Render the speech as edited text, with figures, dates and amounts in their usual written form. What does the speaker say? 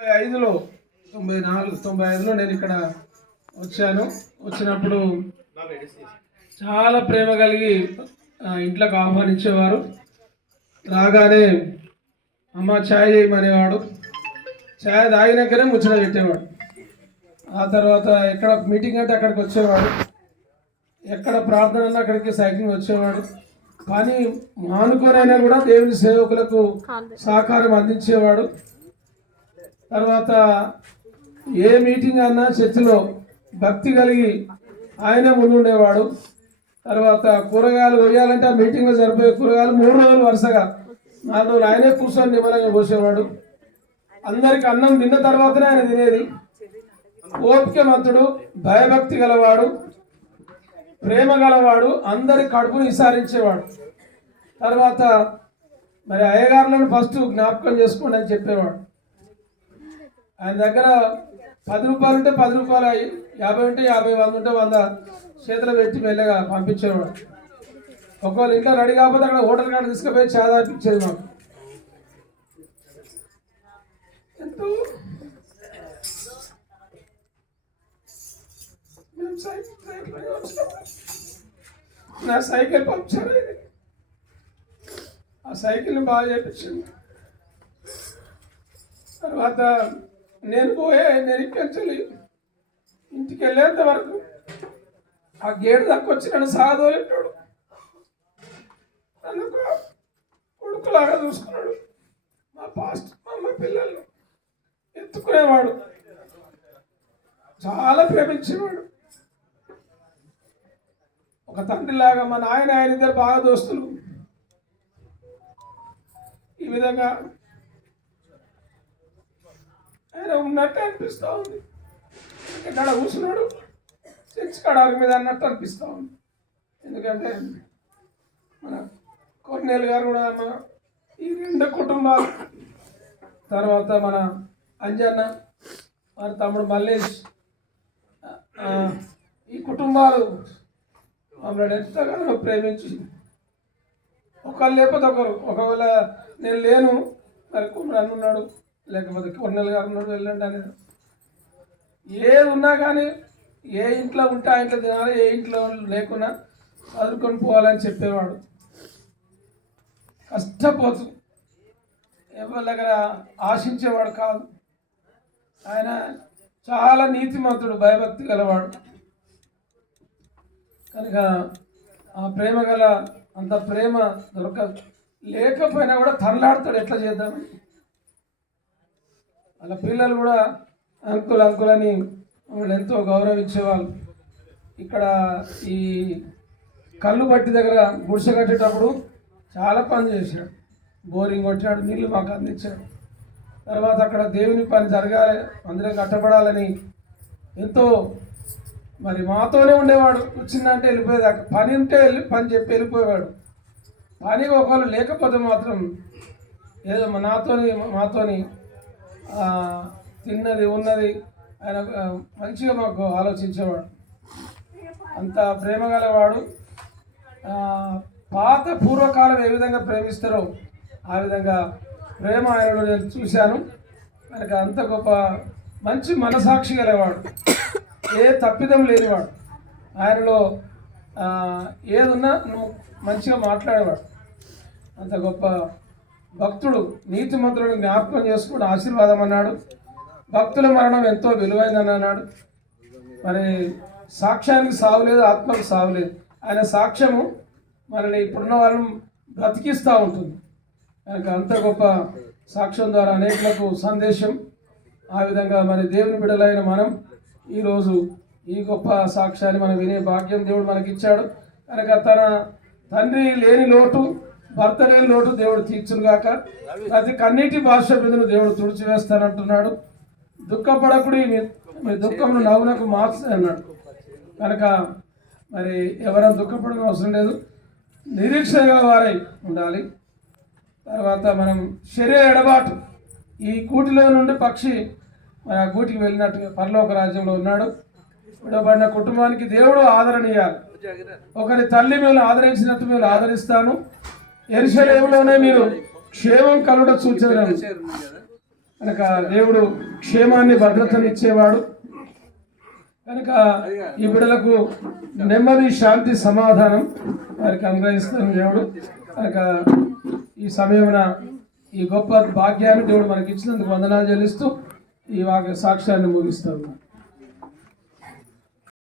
95లో 94 95లో నేను ఇక్కడ వచ్చాను. వచ్చినప్పుడు చాలా ప్రేమ కలిగి ఇంట్లోకి ఆహ్వానించేవారు. రాగానే అమ్మ ఛాయ్ చేయమనేవాడు. ఛాయ్ తాగినాకనే ముచ్చట పెట్టేవాడు. ఆ తర్వాత ఎక్కడ మీటింగ్ అంటే అక్కడికి వచ్చేవాడు. ఎక్కడ ప్రార్థన అన్నా అక్కడికి సైకిల్ వచ్చేవాడు. కానీ మానుకోనైనా కూడా దేవుని సేవకులకు సహకారం అందించేవాడు. తర్వాత ఏ మీటింగ్ అన్నా చర్చిలో భక్తి కలిగి ఆయన ముందుండేవాడు. తర్వాత కూరగాయలు కొయ్యాలంటే ఆ మీటింగ్లో సరిపోయే కూరగాయలు 3 రోజులు వరుసగా 4 రోజులు ఆయనే కూర్చొని నిమ్మలంగా పోసేవాడు. అందరికి అన్నం తిన్న తర్వాతనే ఆయన తినేది. ఓపికమంతుడు, భయభక్తి గలవాడు, ప్రేమ గలవాడు, అందరి కడుపుని విసారించేవాడు. తర్వాత మరి అయ్యగారులను ఫస్ట్ జ్ఞాపకం చేసుకోండి అని చెప్పేవాడు. ఆయన దగ్గర 10 రూపాయలు ఉంటే 10 రూపాయలు, 50 ఉంటే 50, 100 ఉంటే 100 చేతులు పెట్టి మెల్లగా పంపించేవాడు. ఒకవేళ ఇంట్లో రెడీ కాకపోతే అక్కడ హోటల్ కాడ తీసుకుపోయి చాలా అనిపించేది మాకు. ఎంతో నా సైకిల్ పంక్చర్ అయింది. ఆ సైకిల్ని బాగా చేయించింది. తర్వాత నేను ఇంటికి వెళ్ళేంత వరకు ఆ గేటు దాకా వచ్చి నన్ను సాగదోలేటాడు. నన్ను కొడుకులాగా చూసుకున్నాడు. మా అమ్మ పిల్లల్ని ఎత్తుకునేవాడు. చాలా ప్రేమించేవాడు. ఒక తండ్రిలాగా మా ఆయన ఇద్దరు బాగా దోస్తులు. ఈ విధంగా ఆయన ఉన్నట్టు అనిపిస్తూ ఉంది. ఇక్కడ కూర్చున్నాడు చర్చి కడారి మీద అన్నట్టు అనిపిస్తూ ఉంది. ఎందుకంటే మన కొన్నేళ్ళు గారు కూడా మన ఈ 2 కుటుంబాలు, తర్వాత మన అంజన్న వారి తమ్ముడు మల్లేష్, ఈ కుటుంబాలు మమ్మల్ని ఎంతగానో ప్రేమించి ఒకరు లేకపోతే ఒకరు, ఒకవేళ నేను లేను మరి కుమ్మరన్న ఉన్నాడు, లేకపోతే కొన్నేళ్ళు గారు ఉన్నాడు, వెళ్ళండి అనేది. ఏది ఉన్నా కానీ ఏ ఇంట్లో ఉంటే ఆ ఇంట్లో తినాలి, ఏ ఇంట్లో లేకున్నా చదువుకొని పోవాలని చెప్పేవాడు. కష్టపోతూ ఎవరి దగ్గర ఆశించేవాడు కాదు. ఆయన చాలా నీతిమంతుడు, భయభక్తి గలవాడు. కనుక ఆ ప్రేమ గల అంత ప్రేమ లేకపోయినా కూడా తరలాడతాడు ఎట్లా చేద్దామని. వాళ్ళ పిల్లలు కూడా అంకుల్ అని వాళ్ళు ఎంతో గౌరవించేవాళ్ళు. ఇక్కడ ఈ కళ్ళు బట్టి దగ్గర గుడిసె కట్టేటప్పుడు చాలా పని చేశాడు. బోరింగ్ కొట్టాడు, నీళ్ళు మాకు అందించాడు. తర్వాత అక్కడ దేవుని పని జరగాలి, మందిరం కట్టబడాలని ఎంతో మరి మాతోనే ఉండేవాడు. వచ్చిందంటే వెళ్ళిపోయేదాకా, పని ఉంటే పని చెప్పి వెళ్ళిపోయేవాడు. పని ఒకళ్ళు లేకపోతే మాత్రం ఏదో మాతోని తిన్నది ఉన్నది ఆయన మంచిగా మాకు ఆలోచించేవాడు. అంత ప్రేమ గలవాడు. పాత పూర్వకాలం ఏ విధంగా ప్రేమిస్తారో ఆ విధంగా ప్రేమ ఆయనలో నేను చూశాను. కనుక అంత గొప్ప మంచి మనసాక్షి గలవాడు, ఏ తప్పిదం లేనివాడు. ఆయనలో ఏదున్నా మంచిగా మాట్లాడేవాడు. అంత గొప్ప భక్తుడు, నీతిమంతులను జ్ఞాపకం చేసుకుని ఆశీర్వాదం అన్నాడు. భక్తుల మరణం ఎంతో విలువైందని అన్నాడు. మరి సాక్ష్యానికి సావులేదు, ఆత్మకు సావులేదు. ఆయన సాక్ష్యము మనల్ని ఇప్పుడున్న వాళ్ళని బ్రతికిస్తూ ఉంటుంది. కనుక అంత గొప్ప సాక్ష్యం ద్వారా అనేకులకు సందేశం. ఆ విధంగా మరి దేవుని బిడ్డలైన మనం ఈరోజు ఈ గొప్ప సాక్ష్యాన్ని మనం వినే భాగ్యం దేవుడు మనకిచ్చాడు. కనుక తన తండ్రి లేని లోటు, భర్త లేని లోటు దేవుడు తీర్చునుగాక. ప్రతి కన్నీటి భాష బిందును దేవుడు తుడిచివేస్తానంటున్నాడు. దుఃఖపడకుడి, మీ దుఃఖంను నవ్వునకు మార్చు అన్నాడు. కనుక మరి ఎవరైనా దుఃఖపడడం అవసరం లేదు, నిరీక్షణ గల వారై ఉండాలి. తర్వాత మనం శరీర ఎడబాటు, ఈ గూటిలో నుండి పక్షి మరి ఆ గూటికి వెళ్ళినట్టుగా పరలోక రాజ్యంలో ఉన్నాడు. విడబడిన కుటుంబానికి దేవుడు ఆదరణీయాలి. ఒకరి తల్లి మీరు ఆదరించినట్టు మీరు ఆదరిస్తాను, యెరూషలేములోనే మీరు క్షేమం కలుగుట సూచన. కనుక దేవుడు క్షేమాన్ని భద్రతను ఇచ్చేవాడు కనుక ఈ బిడ్డలకు నెమ్మది శాంతి సమాధానం వారికి అనుగ్రహిస్తున్న దేవుడు కనుక ఈ సమయమున ఈ గొప్ప భాగ్యాన్ని దేవుడు మనకి ఇచ్చినందుకు వందనాలు చెల్లిస్తూ ఈ వాక్య సాక్ష్యాన్ని ముగిస్తాము.